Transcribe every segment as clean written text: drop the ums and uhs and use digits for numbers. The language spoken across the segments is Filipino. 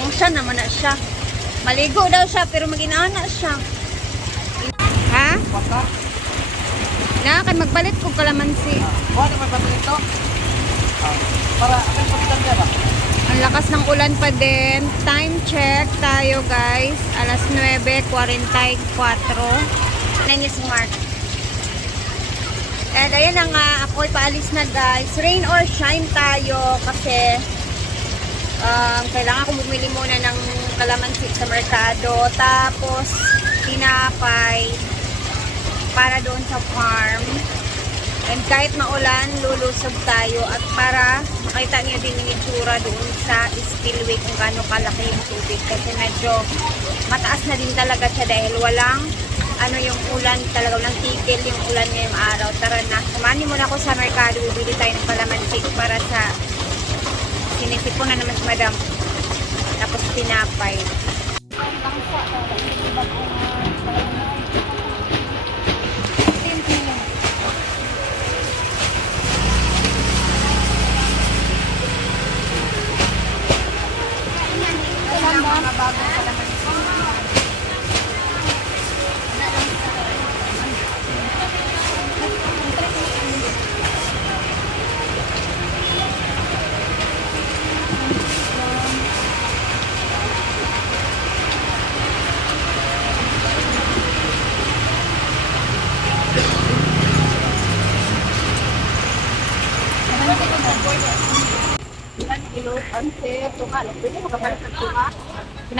Langsya naman na siya. Maligo daw siya pero mag-inana siya. Ha? Baka. Na, kay magbalit ko kalamansi. Ano may bato ito? Para akin pagkita niya ba? Ang lakas ng ulan pa din. Time check tayo guys. Alas 9:44. Nani smart. And ayan na nga, ako'y paalis na guys. Rain or shine tayo kasi kailangan ko bumili muna ng kalamansi sa merkado. Tapos, tinapay para doon sa farm. And kahit maulan, lulusog tayo. At para makita niyo din yung itsura doon sa spillway kung gaano kalaki yung tubig. Kasi medyo mataas na din talaga siya dahil walang yung ulan, talaga walang tigil yung ulan ngayong araw. Tara na, samahan muna ako sa merkado. Bibili tayo ng kalamansi para sa sinisipon na naman si madam. Tapos tinapay.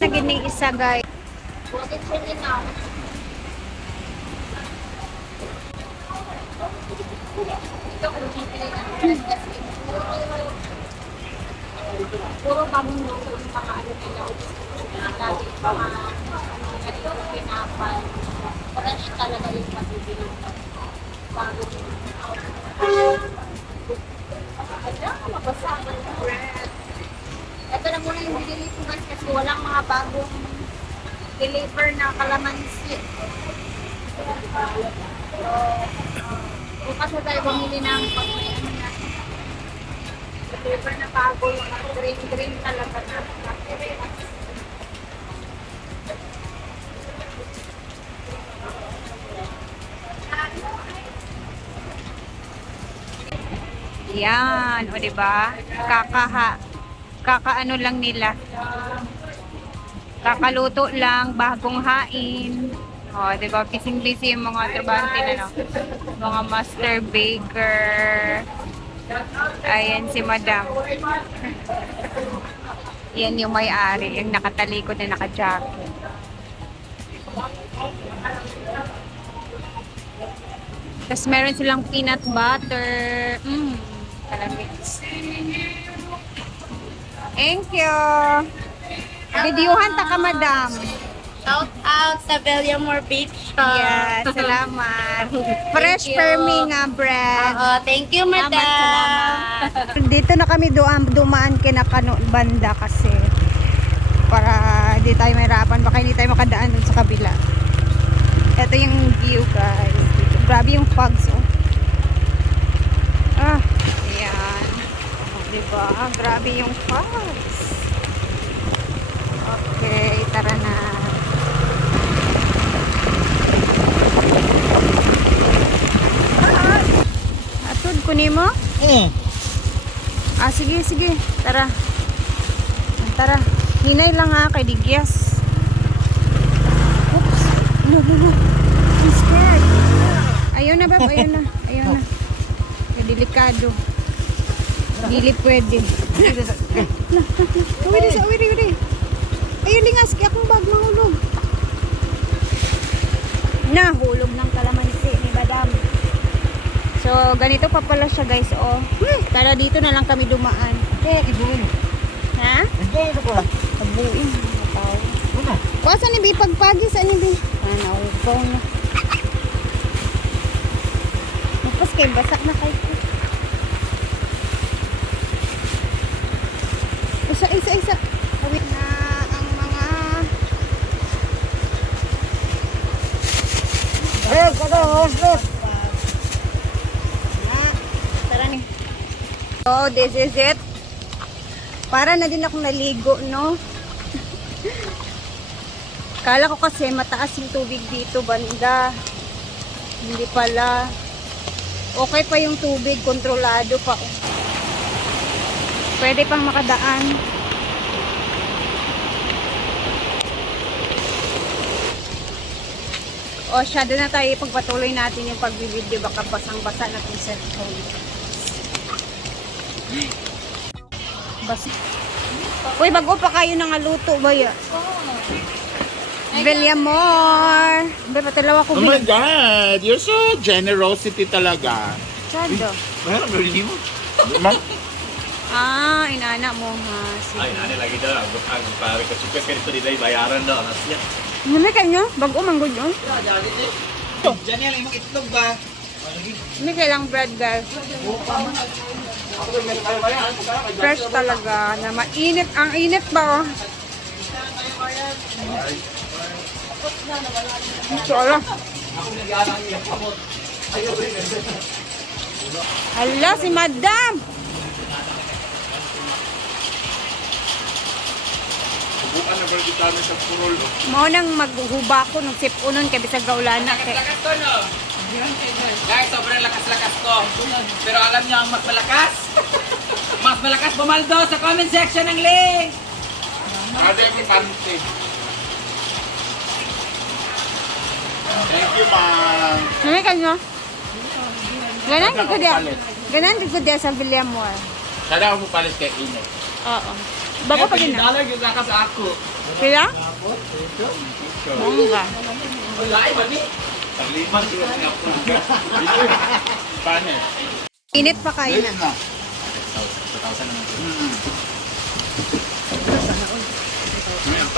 Naging isa guys. Puro kami nung mga ano nila. Dati mga pinapal. Fresh talaga yung patibili. Bago mabasa ang bread. Ito na muna yung binili ko guys kasi walang mga bagong deliver na kalamansi. So, bukas na tayo bumili ng pag may ano na deliver na bago yung green talaga na. Yan, o diba? Kakaano lang nila. Kakaluto lang, bagong hain. O, diba? Busy-busy yung mga trabahante na, no? Mga master baker. Ayan si madam. Yan yung may-ari, yung nakatalikod na naka-jacket. Tapos meron silang peanut butter. Kalamits. Thank you. Videohan ta ka, madam. Shout out sa Villamore Beach. Yes, salamat. Fresh perming bread. Thank you, madam. Salamat. Dito na kami dumaan kinakano banda kasi para di tayo mahirapan. Baka hindi tayo makadaan dun sa kabila. Ito yung view, guys. Dito. Grabe yung fogs, oh. Ayan. Diba? Grabe yung fogs. Okay, tara na. Atod, kunin mo? Sige, sige. Tara. Tara. Hinay lang kay Digyas. Oops. No. I'm scared. Ayaw na, bab. Ayaw na. Delikado. Dili pwede. Uwi. Ayun, lingas. Kaya akong bag mahulog. Nahulog ng kalamansi ni madam. So, ganito pa pala siya, guys. Oh. Tara, dito na lang kami dumaan. Ibuin. Ha? Ibuin ko lang. Pagbuin. Kuwasan ni Bi? Pagpagi sa ni Bi? Naugaw na. Tapos kay basak na kayo. Isa. Kawit na ang mga... Tara ni. So, this is it. Para na din ako naligo, no? Kala ko kasi mataas yung tubig dito, banda. Hindi pala. Okay pa yung tubig, kontrolado pa. Pwede pang makadaan. O siya, doon na tayo ipagpatuloy natin yung pagbibideo. Baka basang-basa na itong cellphone. Bas. Uy, bago pa kayo nangaluto ba ya? Villamor. Ba, patalawa ko. Oh my God! You're so generosity talaga. Chado. Mayroon ba rin mo? Ma'am? Ah, inana mo ha. Sige. Ay, nani lagi daw. Ang pare ko sukas ka dito nila bayaran daw. Nasya. Nami kayo? Bago manggod yun? Diyan yan, imong itlog ba? Hindi kailang bread guys. Fresh talaga. Na mainit. Ang init ba oh? Ito ala. Hala, si Madam. Bukan na ba kita na sa purol? Mao nang maghuhuba ko ng sipunon kay bisag gaulana kay. Lakas ko, no? Guys, sobrang lakas-lakas ko. Pero alam niyo ang mas malakas? Mas malakas bumaldo sa comment section ng link. Ada yung pante. Thank you, ma'am. Nami kayo? Ganan ko dia. Ganan ko dia sa Villamor. Sada ako mo palis kay Ine. Oo. Bago pa gina. Dollar yung lakas ako. Kaya? Mongga. Wala, ay, mami. Tagliman ko yung ako. Paano? Init pa kayo na. na.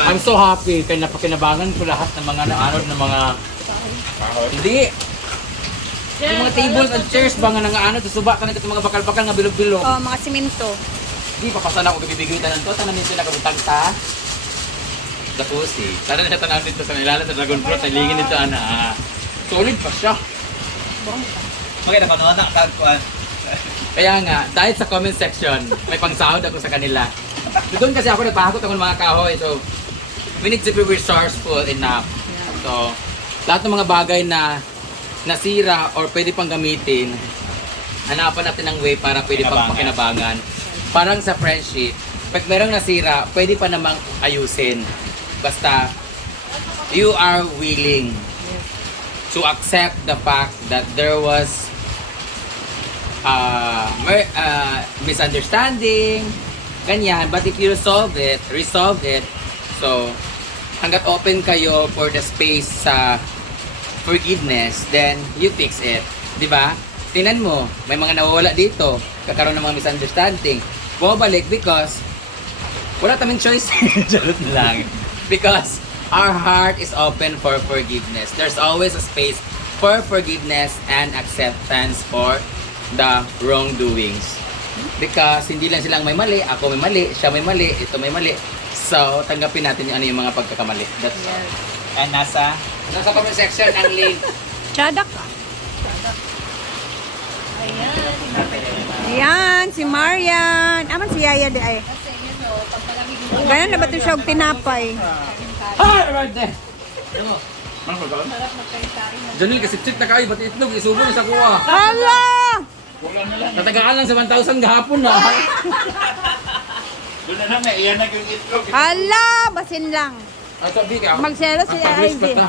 I'm so happy kaya napakinabangan ko lahat ng mga naanod ng mga hindi. Yung mga tables and chairs ba nga nangaanod susuba ka na itong mga bakal-bakal nga bilog-bilog. Oh, mga simento. Di papasan ako gabibigay tanan to tanan nito nakabutang sa Dapusi. Tanan na tanan dito sa ilalim sa dragon fruit sa lingin nito ana. Solid pa siya. Maganda ka na kagkuan. Kaya nga, dahil sa comment section, may pangsahod ako sa kanila. Doon kasi ako nagpahakot ako ng mga kahoy. So, we need to be resourceful enough. So, lahat ng mga bagay na nasira or pwede pang gamitin, hanapan natin ng way para pwede pang pakinabangan. Parang sa friendship, pag merong nasira, pwede pa namang ayusin. Basta, you are willing to accept the fact that there was misunderstanding, ganyan. But if you resolve it, so hanggat open kayo for the space sa forgiveness, then you fix it. Di ba? Tingnan mo, may mga nawawala dito, kakaroon ng mga misunderstanding. Bumabalik because wala tamang choice. Charot lang. Because our heart is open for forgiveness. There's always a space for forgiveness and acceptance for the wrongdoings. Because hindi lang silang may mali, ako may mali, siya may mali, ito may mali. So, tanggapin natin yung ano yung mga pagkakamali. That's all. And nasa comment section ang link. Chadak ka. Ayan, si Marian. Aman si Yaya di ay. Ganyan na ba ito siya og tinapay? Ah, right there. Ano ba ba? Janil, kasi check na kayo, pati itlog, isubo niya sa kuha. Hala! Tatagaan lang sa 1,000 gahapon na. Doon na lang, naiyan na yung itlog. Hala! Basin lang. Ay, sabi ka. Magselo si Pag-risk Ivy. pa ta.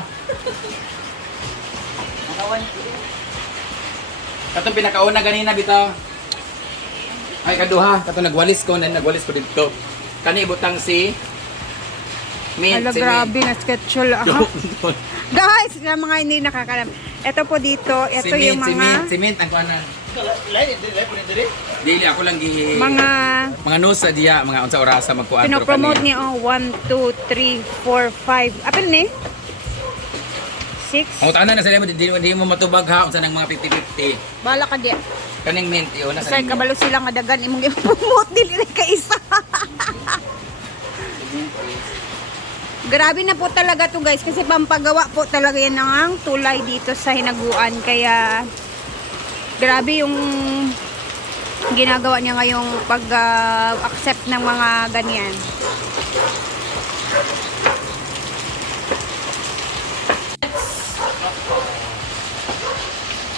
Katong pinakauna ganina bitaw. Ay kaduha, katong nagwalis ko dito. Kani butang si Mint. Hala, si grabe na schedule. Aha. Guys, sa mga hindi nakakalam. Ito po dito, ito yung mga Si Mint ang kuanan. Dili ako lang gi mga news sa diya, mga unsa orasa magkuan. pinopromote niya. Oh, 1, 2, 3, 4, 5. Apil ni? 6. Ang tanan na sa di mo matubag ha unsa nang mga 50-50. Bala ka di. Kaning Mint yun na sa Kasi inyo. kabalo sila nga dagan imong i-promote dili na ka isa. Grabe na po talaga to guys kasi pampagawa po talaga yan ng tulay dito sa hinaguan kaya grabe yung ginagawa niya ngayong pag-accept ng mga ganyan.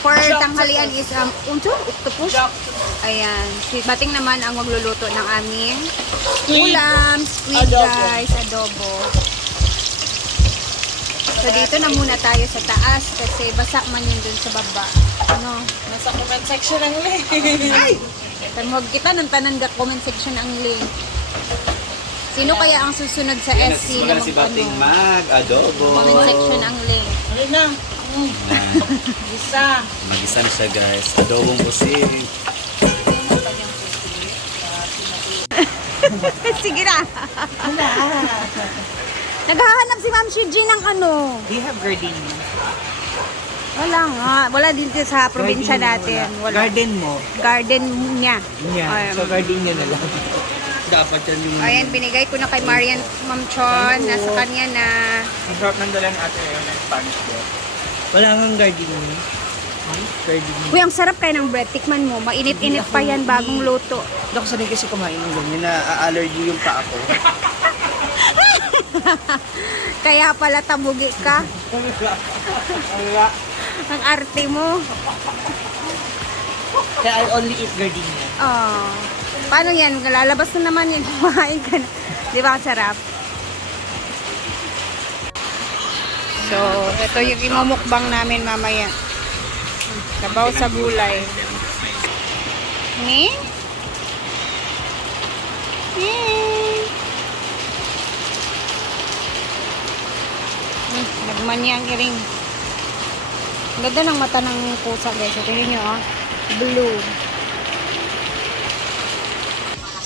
For tanghalian is octopus. Ayan. Si Bating naman ang magluluto ng aming ulam, squid guys, adobo. So dito na muna tayo sa taas kasi basa man yun dun sa baba. Ano? Nasa comment section ang link. Ay! Tanghog kita ng tanan ga comment section ang link. Sino kaya ang susunod sa SC na si Bating mag-adobo. comment section ang link. Alin na? Isa. Mag-isa na siya guys. Adobong pusin. Sige na. Naghahanap si Ma'am Shiji ng ano. Do you have gardenia? Wala nga. Wala dito sa probinsya natin. Wala. Garden mo? Garden niya. Yeah. So gardenia na lang. Dapat yan yung... Ayan, binigay ko na kay Marian Ma'am Chon. Nasa kanya na. Ang sarap ng dalan ate yung Spanish bread. Wala nga gardenia. Gardenia. Uy, ang sarap kaya ng bread. Tikman mo. Mainit-init pa yan bagong luto. Hindi ako sanay kasi kumain ng ganyan na allergy yung pa ako. Kaya pala tamugi ka. Ang arte mo. Kaya I only eat gardenia. Oh. Paano yan? Lalabas na naman yan. Kumain ka na. Di ba ang sarap? So, ito yung imumukbang namin mamaya. Sabaw sa gulay. Ni? Nagmanyang iring. Ang ganda ng mata ng pusa guys. Tingnan nyo oh. Blue.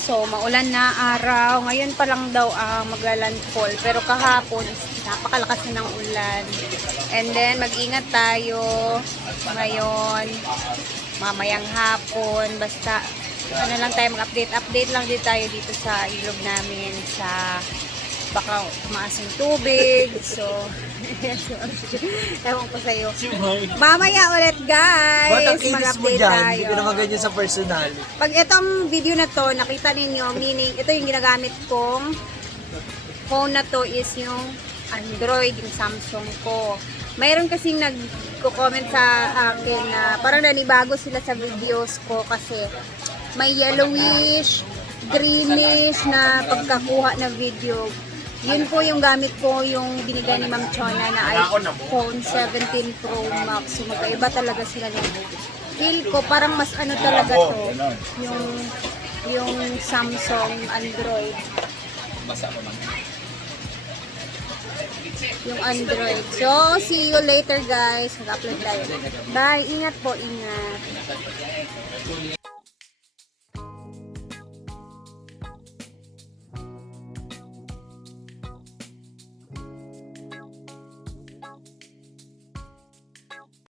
So, maulan na araw. Ngayon pa lang daw maglalandfall. Pero kahapon, napakalakas na ng ulan. And then, mag-ingat tayo ngayon, mamayang hapon. Basta, ano lang tayo mag-update. Update lang din tayo dito sa ilog namin. Sa baka tumaas yung tubig. So, ewan ko sa'yo. Mamaya ulit guys, mag-update tayo. Hindi ko naman ganyan sa personal. Pag itong video na to, nakita ninyo, meaning ito yung ginagamit kong phone na to is yung Android, yung Samsung ko. Mayroon kasing nagko-comment sa akin na parang nanibago sila sa videos ko kasi may yellowish, greenish na pagkakuha na video. Yun po yung gamit ko, yung binigay ni Ma'am Chona na iPhone 17 Pro Max. So magkaiba talaga sila ng feel ko. Parang mas ano talaga to, yung Samsung Android. Yung Android. So, see you later guys. Mag-upload tayo. Bye. Ingat po, ingat.